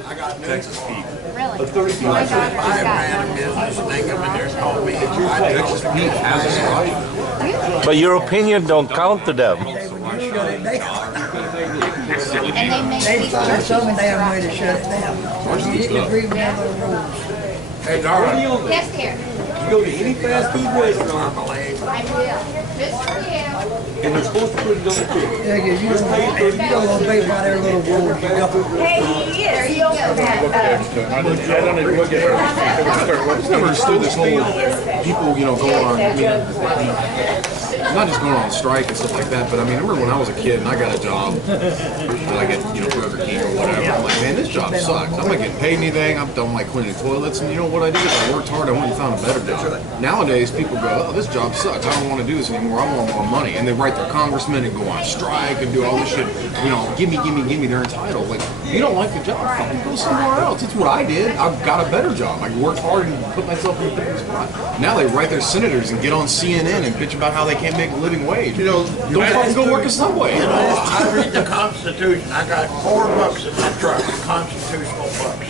I got Texas Pete. Really? My daughter just I got ran a business and they come in there and told me Texas Pete has a strike. But your opinion don't count to them. and they make They these find some churches damn way to rock. shut it down. You didn't agree with them rules. Hey, Dara. Yes, dear. You go to any fast food restaurant, I will. Just for you. and they're supposed to put it on the ticket. Yeah, 'cause you don't obey by their little rules. You got to. Hey, yes, you go. I don't even look at her. I never understood this whole people, going on. I mean, not just going on strike and stuff like that, but I mean, I remember when I was a kid and I got a job, like at Burger King or whatever. I'm like, man, this job sucks. I'm not getting paid anything. I'm done like cleaning toilets, and you know what I did? I worked hard. I went and found a better job. Nowadays, people go, oh, this job sucks. I don't want to do this anymore. I want more money, and they write their congressman and go on strike and do all this shit. Give me. They're entitled. Like, you don't like the job? Fucking go somewhere else. That's what I did. I've got a better job. I worked hard and put myself in a different spot. Now they write their senators and get on CNN and bitch about how they can't make a living wage. Don't fucking go work a Subway. I read the Constitution. I got 4 books in my truck, constitutional books.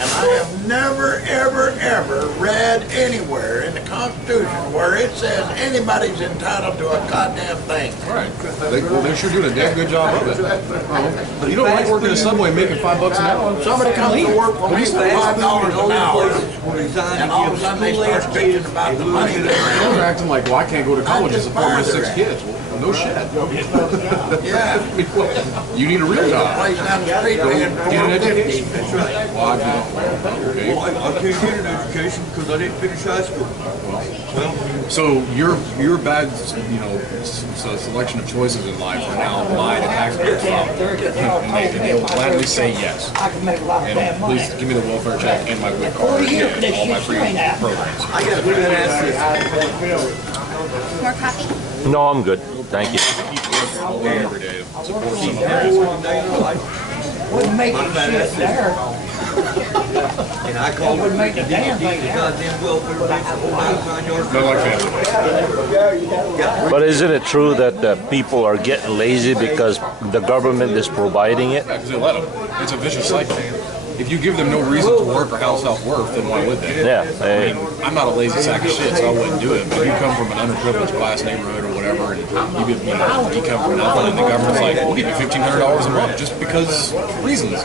And I have never, ever, ever read anywhere in the Constitution where it says anybody's entitled to a goddamn thing. Right. They're sure doing a damn good job of it. You don't like working at a Subway making $5 an hour? Somebody comes to work for me for $5 an hour, And and all of a sudden they start bitching about the money they're They're acting like, well, I can't go to college and support my 6 kids. Well, no shit. Yeah. You need a real job. place down the street paying Get an education. $4.50. Well, okay. Well, I can't get an education because I didn't finish high school. So your bad, selection of choices in life are now lie to taxpayers. And they will gladly say yes. I can make a lot of damn And money. please give me the welfare check and my WIC card and all my free programs. I got to ask More coffee? No, I'm good. Thank you. Every day to support somebody. Wouldn't make it shit there. And I called her, make the goddamn welfare bank, the whole 9 yards. Not like that. But isn't it true that people are getting lazy because the government is providing it? Yeah, because they let them. It's a vicious cycle. If you give them no reason to work or have self-worth, then why would they? Yeah. I mean, I'm not a lazy sack of shit, so I wouldn't do it. But if you come from an underprivileged class neighborhood or whatever, and you come from nothing, and the government's like, we'll give you $1,500 a month just because reasons.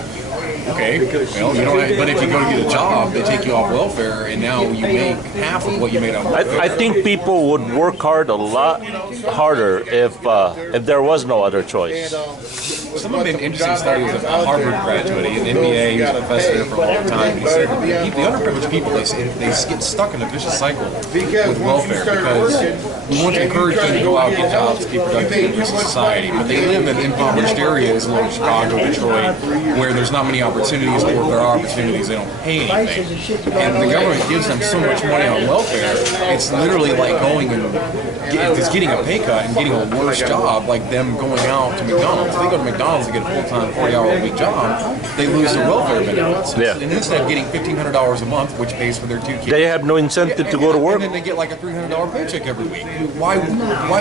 Okay, well, you don't have, but if you go to get a job, they take you off welfare, and now you make half of what you made on welfare. I think people would work hard a lot harder if there was no other choice. Someone made an interesting study with a Harvard graduate, an MBA, he was a professor there for a long time, and he said the underprivileged people, they get stuck in a vicious cycle with welfare because we want to encourage them to go out and get jobs to keep productive in society, but they live in impoverished areas like Chicago, Detroit, where there's not many opportunities, or if there are opportunities, they don't pay anything. And the government gives them so much money on welfare, it's literally like going and it's getting a pay cut and getting a worse job, like them going out to McDonald's. If they go to McDonald's to get a full-time 40-hour-a-week job, they lose their welfare benefits. Yeah. And instead of getting $1,500 a month, which pays for their 2 kids, They have no incentive to go to work. and then they get like a $300 paycheck every week. Why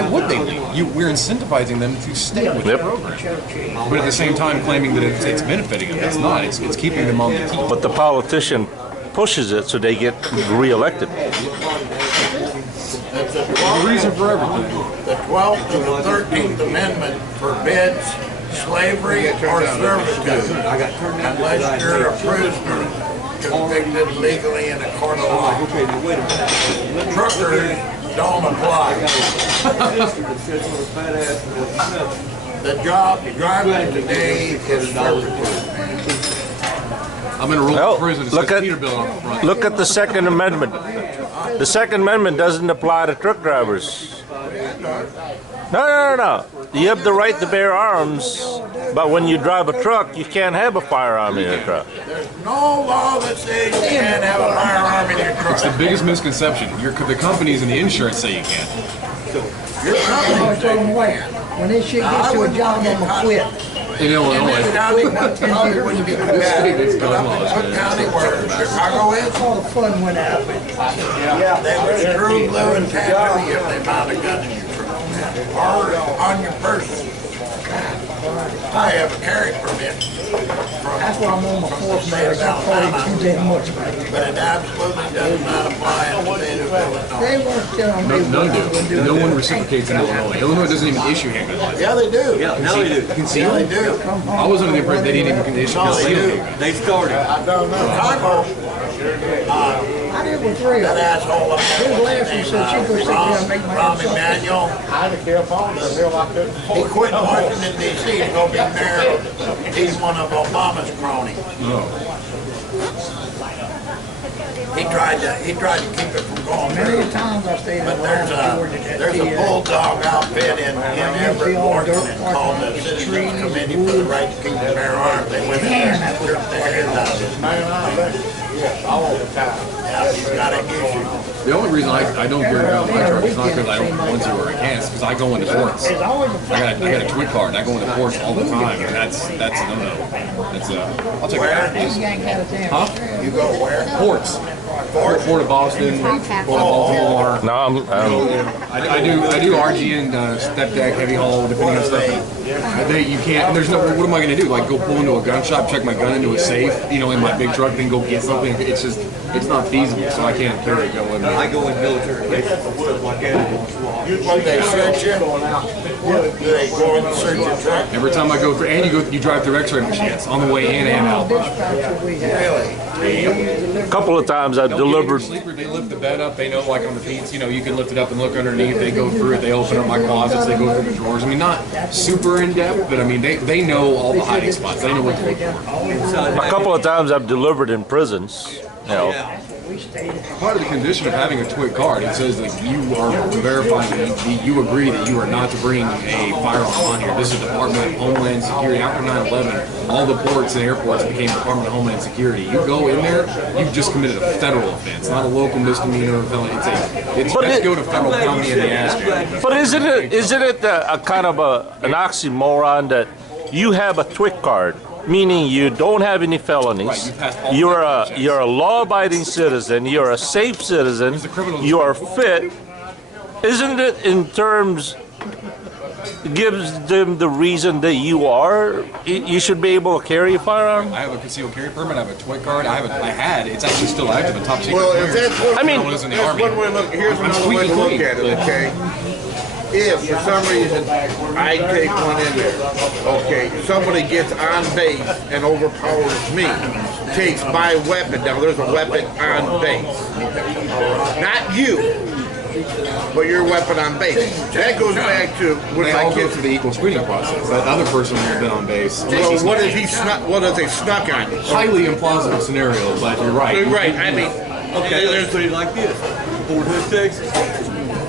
would they leave? We're incentivizing them to stay with the program. But at the same time claiming that it's benefiting them. It's not. It's keeping them on the team. But the politician pushes it so they get reelected. The reason for everything. The 12th and the 13th Amendment forbids slavery or servitude unless you're a prisoner convicted legally in a court of law. Truckers don't apply. The job driving today is servitude. I'm in a roll Well, of prison. It look says at- Peterbilt on the front. Look at the Second Amendment. The Second Amendment doesn't apply to truck drivers. No. You have the right to bear arms, but when you drive a truck, you can't have a firearm in your truck. There's no law that says you can't have a firearm in your truck. It's the biggest misconception. The companies and the insurance say you can't. Your company I told them, wait, when this shit gets to a job, I'm gonna quit. In Illinois. What county where Chicago is? All the fun went out. They would screw, glue, and tattoo you if they found a gun in your truck. Or on your person. I have a carry permit. That's why I'm on my fourth man, I got 42 damn much, man. But it absolutely does not apply in the state of Illinois. They weren't telling me None what do. to No one reciprocates in Illinois. Illinois doesn't even issue handgun licenses. Yeah, they do. Yeah, now they do. Conceal? They do. I was under the impression they didn't even issue No, they concealed do. handguns. They started. Chicago, I did with three of that them. asshole up His last one said she go sit there and make my Ron own Emanuel. He quit Washington D.C. to go be mayor. He's one of Obama's cronies. He tried to keep it from going Many through. times I stayed in But there's a bulldog outfit in Everett, Washington called the Citizens Committee for the Right to Keep and Bear Arms. They went in there and stripped their heads out of his Yeah, he's got an issue. The only reason I don't carry around my truck is not because I don't want to or I can't. It's because I go into ports. It's always a I got a twin card and I go into ports all the time, and that's a no-no. That's I'll take Where? that. You ain't got a damn Huh? You go where? Ports. Port of Boston, Port of Baltimore. No, I do RG and step deck, heavy haul, depending on stuff. You can't. There's no. What am I going to do? Like go pull into a gun shop, check my gun into a safe, in my big truck, then go get something. It's not feasible. So I can't carry it going. I go in military bases, stuff like that. When they search you, do they go and search your truck? Every time I go through, and you drive through X-ray machines on the way in and out. dispatcher we have. Really? a couple of times I've delivered. Sleeper, they lift the bed up. They know, like on the Pete's, you can lift it up and look underneath. They go through it. They open up my closets. They go through the drawers. I mean, not super in depth, but I mean, they know all the hiding spots. They know what to look for. A couple of times I've delivered in prisons. Part of the condition of having a TWIC card, it says that you are verifying that you agree that you are not to bring a firearm on here. This is Department of Homeland Security. After 9/11, all the ports and airports became Department of Homeland Security. You go in there, you've just committed a federal offense, not a local misdemeanor or felony. Let's go to federal county in the ass. But isn't it a kind of an oxymoron that you have a TWIC card meaning you don't have any felonies. Right, you passed all the background checks. You're a law-abiding citizen. You're a safe citizen. You are fit. Isn't it in terms gives them the reason that you should be able to carry a firearm? I have a concealed carry permit. I have a toy card. I had. It's actually still active. A top secret. Well, if clearance. that's what, I mean, when I was in the that's Army. one way to look. Here's another way to look at it. Okay. If for some reason I take one in there, okay, somebody gets on base and overpowers me, takes my weapon. Now there's a weapon on base, not you, but your weapon on base. That goes back to when They my all go kids. through the equal screening process. That other person would have been on base. Well, what if he snuck? What if they snuck on you? Highly implausible scenario, but you're right. Right. I mean, Okay, let's put it like this. Fort Hood, Texas.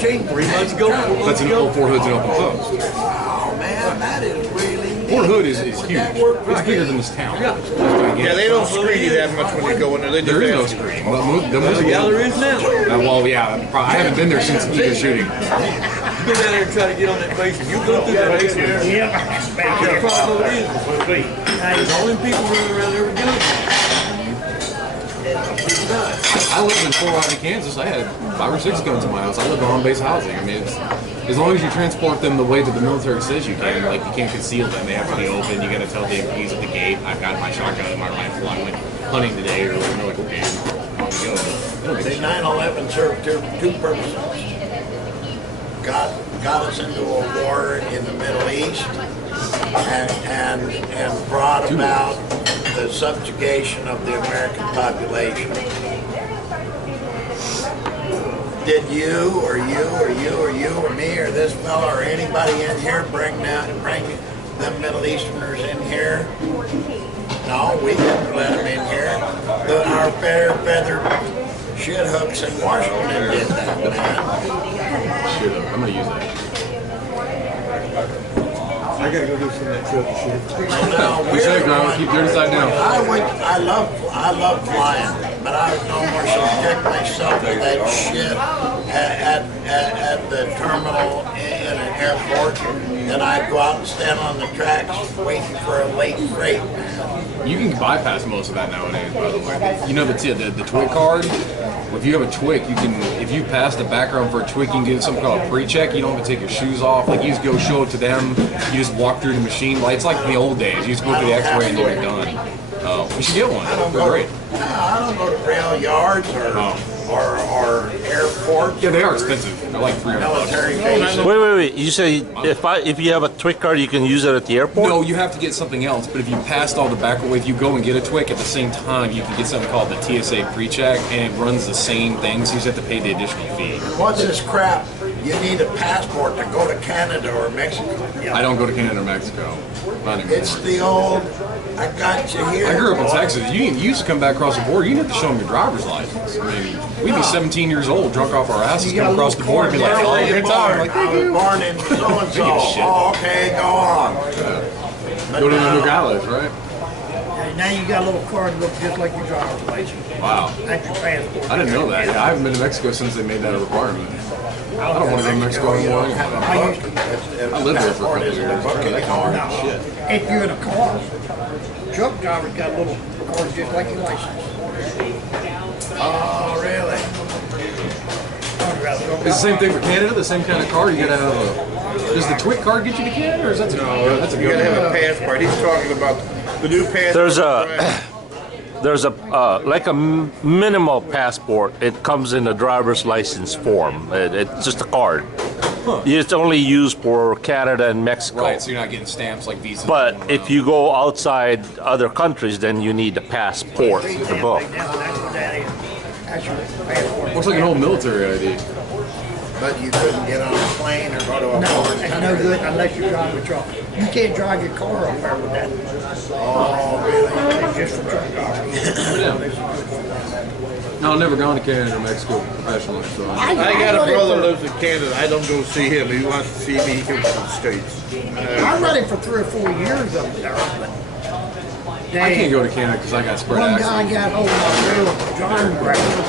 3 months ago, 4 months That's in ago. Fort Hood's an open post. Oh man, that is really Fort Hood is huge. It's bigger than this town. yeah, they don't screen you that much when you go in there. They There is no just screen. But Yeah, there is now. well, yeah. I haven't been there since the shooting. You go down there and try to get on that base, and you go through that base. The problem is, there's all them people running around there with guns. I lived in Fort Riley, Kansas. I had 5 or 6 guns in my house. I lived on base housing. I mean, it's, as long as you transport them the way that the military says you can, like you can't conceal them. They have to be open. You got to tell the MPs at the gate, I've got my shotgun and my rifle. I went hunting today, or they're like, okay, off we go. They don't give a The shit. 9/11 served two purposes. Got us into a war in the Middle East and brought about the subjugation of the American population. Did you or me or this fella or anybody in here bring them Middle Easterners in here? No, we didn't let them in here. Our feathered shit hooks in Washington did that, man. Shoot 'em. I'm gonna use that. I gotta go do some of that truck shit. No, You said, Grandma, keep dirty side down. I love flying, but I would no more subject myself to that shit at the terminal in an airport than I'd go out and stand on the tracks waiting for a late freight. You can bypass most of that nowadays, by the way. You know the TWIC card? If you have a TWIC, you can, if you pass the background for a TWIC, you can get something called a pre-check. You don't have to take your shoes off. Like, you just go show it to them. You just walk through the machine. Like, it's like in the old days. You just go through the x-ray and you're done. Oh, you should get one. They're great. No, I don't go to rail yards or airports. Yeah, they are expensive. They're like $300. Military bases. Wait. You say if you have a TWIC card, you can use it at the airport? No, you have to get something else. But if you passed all the background, if you go and get a TWIC at the same time, you can get something called the TSA pre-check, and it runs the same thing. So you just have to pay the additional fee. What's this crap? You need a passport to go to Canada or Mexico. I don't go to Canada or Mexico. Not anymore. It's the old, I got you here. I grew up in Texas. You used to come back across the border. You didn't have to show them your driver's license. I mean, we'd be 17 years old, drunk off our asses, come across the border and be like, oh, you're in time. Like, I was born in so-and-so. Oh, okay, go on. go to the Nogales, right? Now you got a little card that looks just like your driver's license. Wow. That's your passport. I didn't know that. Yeah, I haven't been to Mexico since they made that a requirement. I don't want to go to Mexico anymore. I lived there for a couple of years. That hard shit. If you're in a car, truck driver's got a little card just like your license. Oh, really? It's the same thing for Canada, the same kind of card. You gotta have a. Does the TWIC card get you to Canada, or is that that's a you good gotta have a one? passport. He's talking about the new passport. There's a like a minimal passport. It comes in a driver's license form. It's just a card. It's only used for Canada and Mexico. Right, so you're not getting stamps like visas. But if you go outside other countries, then you need a passport, the book. That's what that is. That's your passport. Looks like an old military ID. But you couldn't get on a plane or go to a No, foreign it's country. no good unless you're driving a truck. You can't drive your car up there with that. Oh, really? It's just for truck drivers. No, I've never gone to Canada or Mexico professionally, so I got a brother that lives in Canada. I don't go see him. If he wants to see me, he comes to the States. I run it for 3 or 4 years up there, but I can't go to Canada because I got spread one access. guy got hold of my real driving record.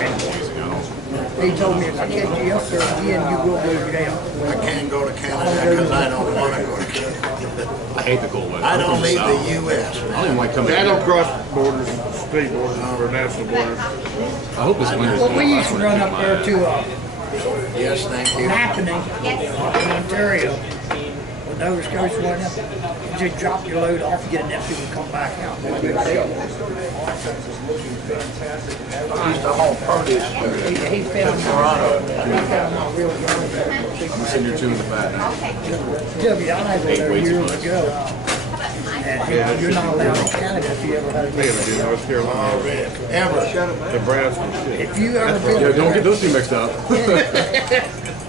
He told me if I catch you up there again, you will move down. I can't go to Canada because I don't want to go to Canada. I hate the cold weather. I don't leave South. the U.S., I don't man. even like coming I here. don't cross borders, state borders, or national borders. I hope this winter's Well, we used to run up there to Yes, thank you. Mackinac in Ontario. When Nova Scotia went up, you just drop your load off, get it empty, and come back out. I used to haul produce. He found my real I'm sitting here chewing the fat now. WI there years ago. And you're not allowed in Canada if you ever had a They ever do North Carolina, Ever. Nebraska, shit. If you ever been Yeah, don't get those two mixed up.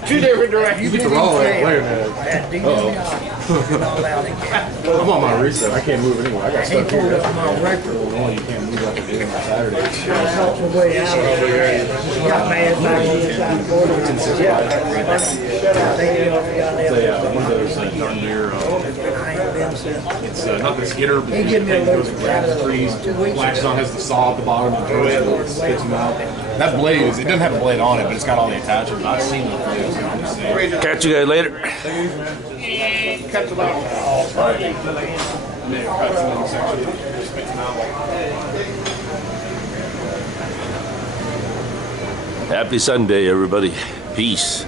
Two different directions. You get the raw later, at DWI, you're not allowed in Canada. I'm on my reset. I can't move anywhere. I got He stuck pulled here. up my record. Illinois, you can't move like you did on Saturday. I helped my way out of there. Got mad back on the side of the border. One of those darn near. I ain't been since. It's not the skidder, but He the give me a thing that goes little and grabs the trees. 2 weeks Latches on, has the saw at the bottom and throws it and spits them out. That blade is, it doesn't have a blade on it, but it's got all the attachments. I've seen the blades. I'm just saying. Catch you guys later. Cut them out. Happy Sunday, everybody. Peace.